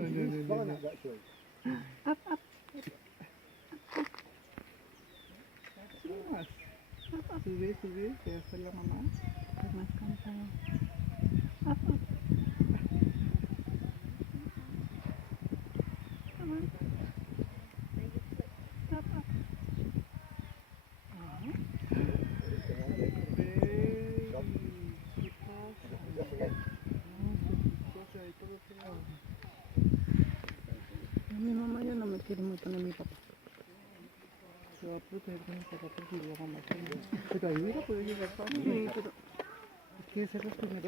Up, up. Más. Sube, sube, te hace la mamá. Es más cansado. Up, up. Come on. Up, up. Mi mamá ya no me quiere muy con mi papá. Se va a proteger con mi papá porque yo mamá también. Pero ahí hubiera podido llegar fácil. Sí, pero es que ser los primeros